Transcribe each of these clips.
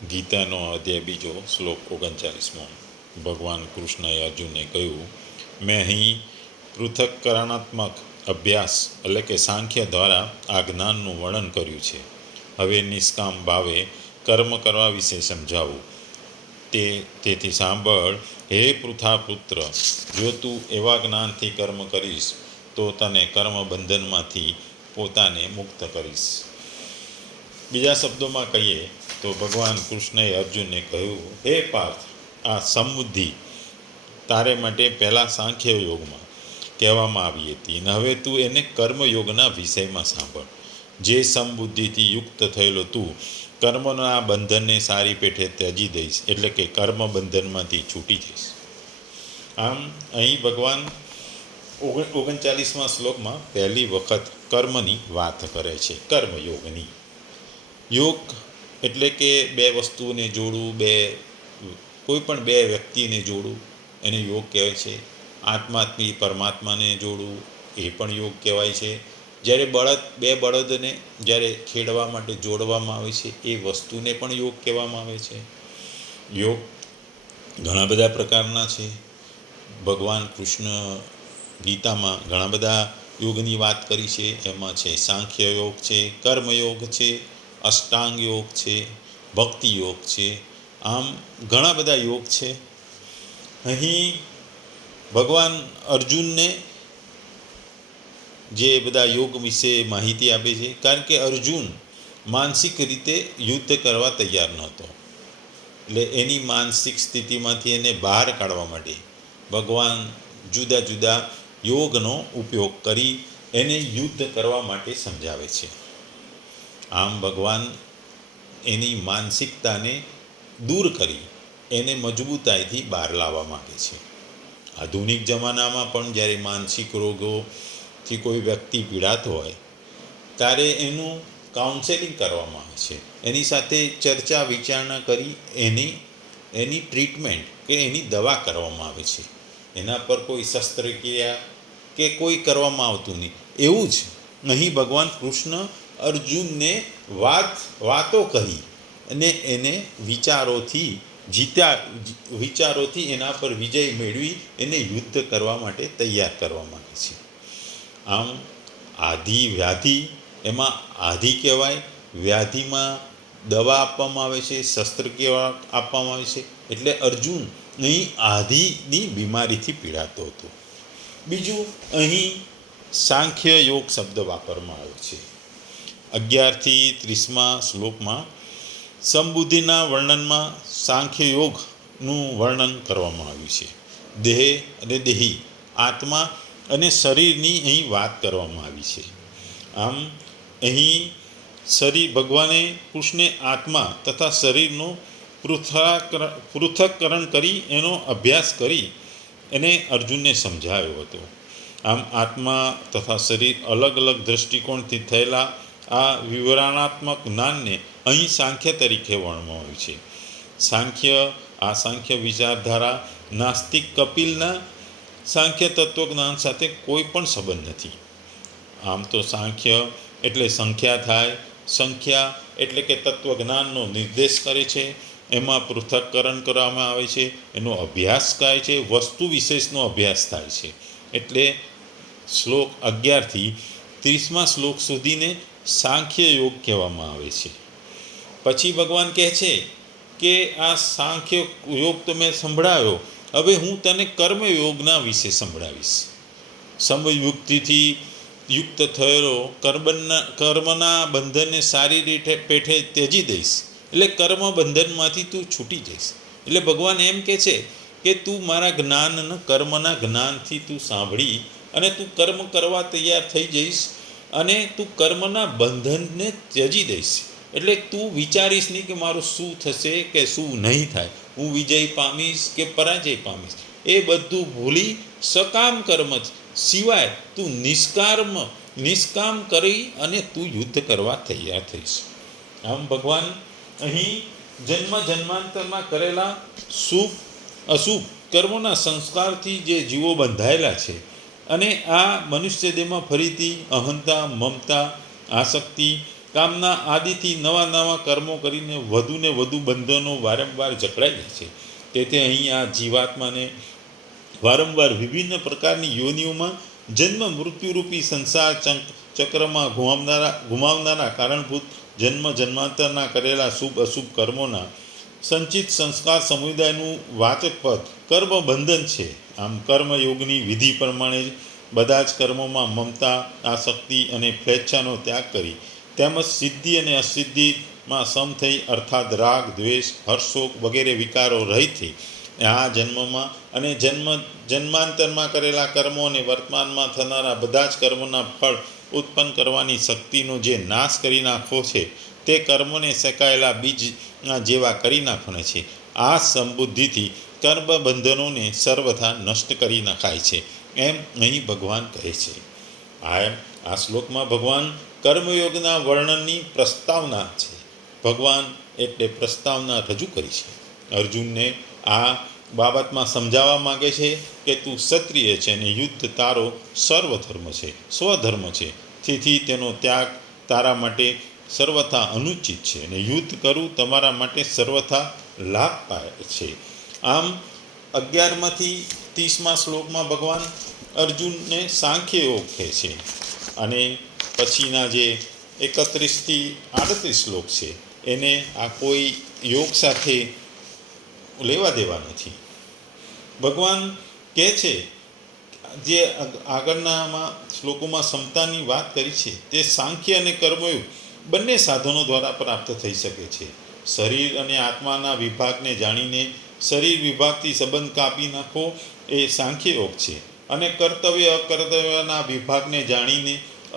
ગીતાનો અધ્યાય બીજો શ્લોક 39મો. ભગવાન કૃષ્ણએ અર્જુનને કહ્યું, મેં અહીં પૃથક્કરણાત્મક અભ્યાસ એટલે કે સાંખ્ય દ્વારા આ જ્ઞાનનું વર્ણન કર્યું છે. હવે નિષ્કામ ભાવે કર્મ કરવા વિશે સમજાવું. તેથી સાંભળ, હે પૃથાપુત્ર, જો તું એવા જ્ઞાનથી કર્મ કરીશ તો તને કર્મ બંધનમાંથી પોતાને મુક્ત કરીશ. બીજા શબ્દોમાં કહીએ તો ભગવાન કૃષ્ણએ અર્જુનને કહ્યું, હે પાર્થ, આ સમબુદ્ધિ તારે માટે પહેલાં સાંખ્ય યોગમાં કહેવામાં આવી હતી, અને હવે તું એને કર્મયોગના વિષયમાં સાંભળ. જે સમબુદ્ધિથી યુક્ત થયેલો તું કર્મના બંધનને સારી પેઠે ત્યજી દઈશ, એટલે કે કર્મ બંધનમાંથી છૂટી જઈશ. આમ અહીં ભગવાન 39મા શ્લોકમાં પહેલી વખત કર્મની વાત કરે છે, કર્મયોગની. યોગ એટલે કે બે વસ્તુઓને જોડવું, કોઈ પણ બે વ્યક્તિને જોડવું, એને યોગ કહેવાય છે. આત્માથી પરમાત્માને જોડવું, એ પણ યોગ કહેવાય છે. જ્યારે બે બળદને જ્યારે ખેડવા માટે જોડવામાં આવે છે, એ વસ્તુને પણ યોગ કહેવામાં આવે છે. યોગ ઘણા બધા પ્રકારના છે. ભગવાન કૃષ્ણ ગીતામાં ઘણા બધા યોગની વાત કરી છે. એમાં છે સાંખ્ય યોગ છે, કર્મયોગ છે, અષ્ટાંગ યોગ છે, ભક્તિ યોગ છે. આમ ઘણા બધા યોગ છે. અહીં ભગવાન અર્જુનને જે બધા યોગ વિશે માહિતી આપે છે, કારણ કે અર્જુન માનસિક રીતે યુદ્ધ કરવા તૈયાર નહોતો. એટલે એની માનસિક સ્થિતિમાંથી એને બહાર કાઢવા માટે ભગવાન જુદા જુદા યોગનો ઉપયોગ કરી એને યુદ્ધ કરવા માટે સમજાવે છે. આમ ભગવાન એની માનસિકતાને દૂર કરી એને મજબૂતાઈથી બહાર લાવવા માગે છે. આધુનિક જમાનામાં પણ જ્યારે માનસિક રોગોથી કોઈ વ્યક્તિ પીડાતો હોય ત્યારે એનું કાઉન્સેલિંગ કરવામાં આવે છે. એની સાથે ચર્ચા વિચારણા કરી એની ટ્રીટમેન્ટ કે એની દવા કરવામાં આવે છે. એના પર કોઈ શસ્ત્રક્રિયા કે કોઈ કરવામાં આવતું નહીં. એવું જ અહીં ભગવાન કૃષ્ણ અર્જુનને વાતો કરી અને એને વિચારોથી એના પર વિજય મેળવી એને યુદ્ધ કરવા માટે તૈયાર કરવા માંગે છે. આમ વ્યાધિ એમાં આધિ કહેવાય. વ્યાધિમાં દવા આપવામાં આવે છે, શસ્ત્રક્રિયા આપવામાં આવે છે. એટલે અર્જુન અહીં આધિની બીમારીથી પીડાતો હતો. બીજું, અહીં સાંખ્ય યોગ શબ્દ વાપરવામાં આવ્યો છે. 11થી 30મા શ્લોકમાં સમબુદ્ધિના વર્ણનમાં સાંખ્ય યોગનું વર્ણન કરવામાં આવ્યું છે. દેહ અને દેહી, આત્મા અને શરીરની અહીં વાત કરવામાં આવી છે. આમ અહીં ભગવાને કૃષ્ણે આત્મા તથા શરીરનું પૃથક્કરણ કરી એનો અભ્યાસ કરી એને અર્જુનને સમજાવ્યો હતો. આમ આત્મા તથા શરીર અલગ અલગ દૃષ્ટિકોણથી થયેલા આ વિવરણાત્મક જ્ઞાનને અહીં સાંખ્ય તરીકે વર્ણવવામાં આવ્યું છે. સાંખ્ય વિચારધારા નાસ્તિક કપિલના સાંખ્ય તત્વજ્ઞાન સાથે કોઈ પણ સંબંધ નથી. આમ તો સાંખ્ય એટલે સંખ્યા થાય. સંખ્યા એટલે કે તત્વજ્ઞાનનો નિર્દેશ કરે છે. એમાં પૃથક્કરણ કરવામાં આવે છે, એનો અભ્યાસ થાય છે, વસ્તુ વિશેષનો અભ્યાસ થાય છે. એટલે શ્લોક 11થી 30મા શ્લોક સુધીને સાંખ્ય યોગ કહેવામાં આવે છે. પછી ભગવાન કહે છે કે આ સાંખ્ય યોગ તો મેં સંભળાવ્યો, હવે હું તને કર્મયોગના વિશે સંભળાવીશ. સમયુક્તિથી યુક્ત થયેલો કર્મના બંધનને સારી રીતે પેઠે ત્યજી દઈશ, એટલે કર્મ બંધનમાંથી તું છૂટી જઈશ. એટલે ભગવાન એમ કહે છે કે તું મારા કર્મના જ્ઞાનથી તું સાંભળી અને તું કર્મ કરવા તૈયાર થઈ જઈશ અને તું કર્મના બંધનને ત્યજી દઈશ. એટલે તું વિચારીશ નહીં કે મારું શું થશે કે શું નહીં થાય, હું વિજય પામીશ કે પરાજય પામીશ. એ બધું ભૂલી સકામ કર્મ સિવાય તું નિષ્કામ કરી અને તું યુદ્ધ કરવા તૈયાર થઈશ. આમ ભગવાન અહીં જન્માંતરમાં કરેલા શુભ અશુભ કર્મોના સંસ્કારથી જે જીવો બંધાયેલા છે અને આ મનુષ્ય દેહમાં ફરીથી અહંતા, મમતા, આસક્તિ કામના આદિથી નવા નવા કર્મો કરીને વધુ ને વધુ બંધનો વારંવાર જકડાઈ જાય છે. તેથી અહીં આ જીવાત્માને વારંવાર વિભિન્ન પ્રકારની યોનિઓમાં જન્મ મૃત્યુરૂપી સંસાર ચક્રમાં ગુમાવનારા કારણભૂત જન્મ જન્માંતરના કરેલા શુભ અશુભ કર્મોના સંચિત સંસ્કાર સમુદાયનું વાચક પદ કર્મ બંધન છે. આમ કર્મયોગની વિધિ પ્રમાણે જ બધા જ કર્મોમાં મમતા, આસક્તિ અને ફ્લેચ્છાનો ત્યાગ કરી તેમજ સિદ્ધિ અને અસિદ્ધિમાં સમ થઈ અર્થાત રાગ, દ્વેષ, હર્ષોક વગેરે વિકારો રહિત થઈ આ જન્મમાં અને જન્માંતરમાં કરેલા કર્મો અને વર્તમાનમાં થનારા બધા જ કર્મોના ફળ ઉત્પન્ન કરવાની શક્તિનો જે નાશ કરી નાખવો છે તે કર્મોને શેકાયેલા બીજના જેવા કરી નાખવાના છે. આ સંબુદ્ધિથી કર્મ બંધનોને સર્વથા નષ્ટ કરી નખાય છે એમ અહીં ભગવાન કહે છે. આ શ્લોકમાં ભગવાન કર્મયોગના વર્ણનની પ્રસ્તાવના છે. ભગવાન એટલે પ્રસ્તાવના રજૂ કરી છે. અર્જુનને આ બાબતમાં સમજાવવા માગે છે કે તું ક્ષત્રિય છે અને યુદ્ધ તારો સર્વધર્મ છે, સ્વધર્મ છે. તેથી તેનો ત્યાગ તારા માટે સર્વથા અનુચિત છે અને યુદ્ધ કરવું તમારા માટે સર્વથા લાભદાયક છે. આમ 11માંથી 30મા શ્લોકમાં ભગવાન અર્જુનને સાંખ્ય યોગ કહે છે અને પછીના જે 31થી 38 શ્લોક છે એને આ કોઈ યોગ સાથે લેવા દેવા નથી. ભગવાન કહે છે જે આગળનામાં શ્લોકોમાં સમતાની વાત કરી છે તે સાંખ્ય અને કર્મયોગ બંને સાધનો દ્વારા પ્રાપ્ત થઈ શકે છે. શરીર અને આત્માના વિભાગને જાણીને શરીર વિભાગથી સંબંધ કાપી નાખવો એ સાંખ્ય યોગ છે અને કર્તવ્ય અકર્તવ્યના વિભાગને જાણીને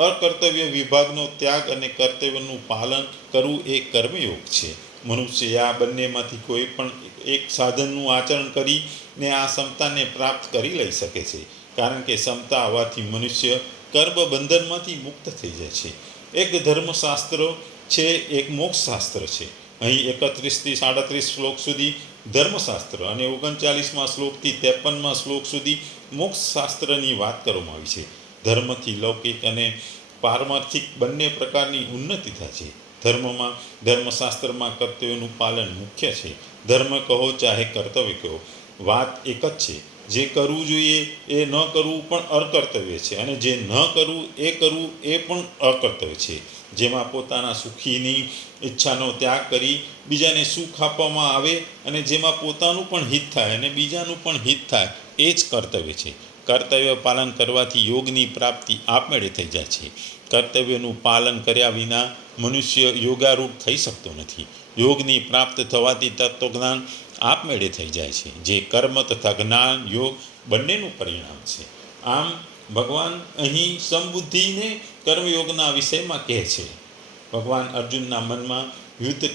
અકર્તવ્ય વિભાગનો ત્યાગ અને કર્તવ્યનું પાલન કરવું એ કર્મયોગ છે. મનુષ્ય આ બંનેમાંથી કોઈ પણ એક સાધનનું આચરણ કરીને આ સમતાને પ્રાપ્ત કરી લઈ શકે છે. કારણ કે સમતા હોવાથી મનુષ્ય કર્મ બંધનમાંથી મુક્ત થઈ જાય છે. એક ધર્મશાસ્ત્ર છે, એક મોક્ષશાસ્ત્ર છે. અહીં 31થી 37 શ્લોક સુધી ધર્મશાસ્ત્ર અને 39મા શ્લોકથી 53મા શ્લોક સુધી મોક્ષશાસ્ત્રની વાત કરવામાં આવી છે. ધર્મથી લૌકિક અને પારમાર્થિક બંને પ્રકારની ઉન્નતિ થાય છે. ધર્મશાસ્ત્રમાં કર્તવ્યનું પાલન મુખ્ય છે. ધર્મ કહો ચાહે કર્તવ્ય કહો, વાત એક જ છે. જે કરવું જોઈએ એ ન કરવું પણ અકર્તવ્ય છે અને જે ન કરવું એ પણ અકર્તવ્ય છે. જેમાં પોતાના સુખીની ઈચ્છાનો ત્યાગ કરી બીજાને સુખ આપવામાં આવે અને જેમાં પોતાનું પણ હિત થાય અને બીજાનું પણ હિત થાય એ જ કર્તવ્ય છે. કર્તવ્ય પાલન કરવાથી યોગની પ્રાપ્તિ આપમેળે થઈ જાય છે. કર્તવ્યનું પાલન કર્યા વિના મનુષ્ય યોગારૂઢ થઈ શકતો નથી. યોગની પ્રાપ્ત થવાથી તત્વજ્ઞાન આપમેળે થઈ જાય છે, જે કર્મ તથા જ્ઞાન યોગ બંનેનું પરિણામ છે. આમ ભગવાન અહીં સમબુદ્ધિને કર્મયોગના વિષયમાં કહે છે. ભગવાન અર્જુનના મનમાં યુદ્ધ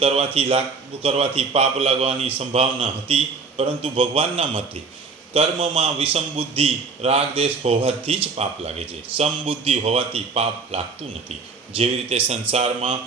કરવાથી પાપ લાગવાની સંભાવના હતી, પરંતુ ભગવાનના મતે કર્મમાં વિષમબુદ્ધિ રાગદેશ હોવાથી જ પાપ લાગે છે. સમબુદ્ધિ હોવાથી પાપ લાગતું નથી. જેવી રીતે સંસારમાં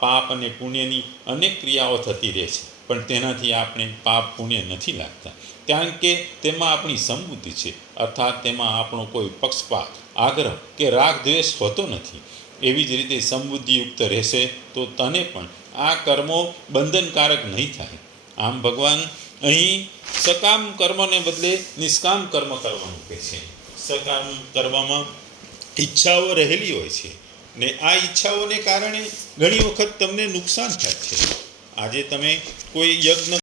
પાપ અને પુણ્યની અનેક ક્રિયાઓ થતી રહે છે, પણ તેનાથી આપણે પાપ પુણ્ય નથી લાગતા, કારણ કે તેમાં આપણી સમબુદ્ધિ છે, અર્થાત તેમાં આપણો કોઈ પક્ષપાત, આગ્રહ કે રાગ દ્વેષ હોતો નથી. એવી જ રીતે સમબુદ્ધિયુક્ત રહેશે તો તને પણ આ કર્મો બંધનકારક નહીં થાય. આમ ભગવાન અહીં સકામ કર્મને બદલે નિષ્કામ કર્મ કરવાનું કહે છે. સકામ કર્મમાં ઈચ્છાઓ રહેલી હોય છે ને આ ઈચ્છાઓને કારણે ઘણી વખત તમને નુકસાન થાય છે. આજે તમે કોઈ યજ્ઞ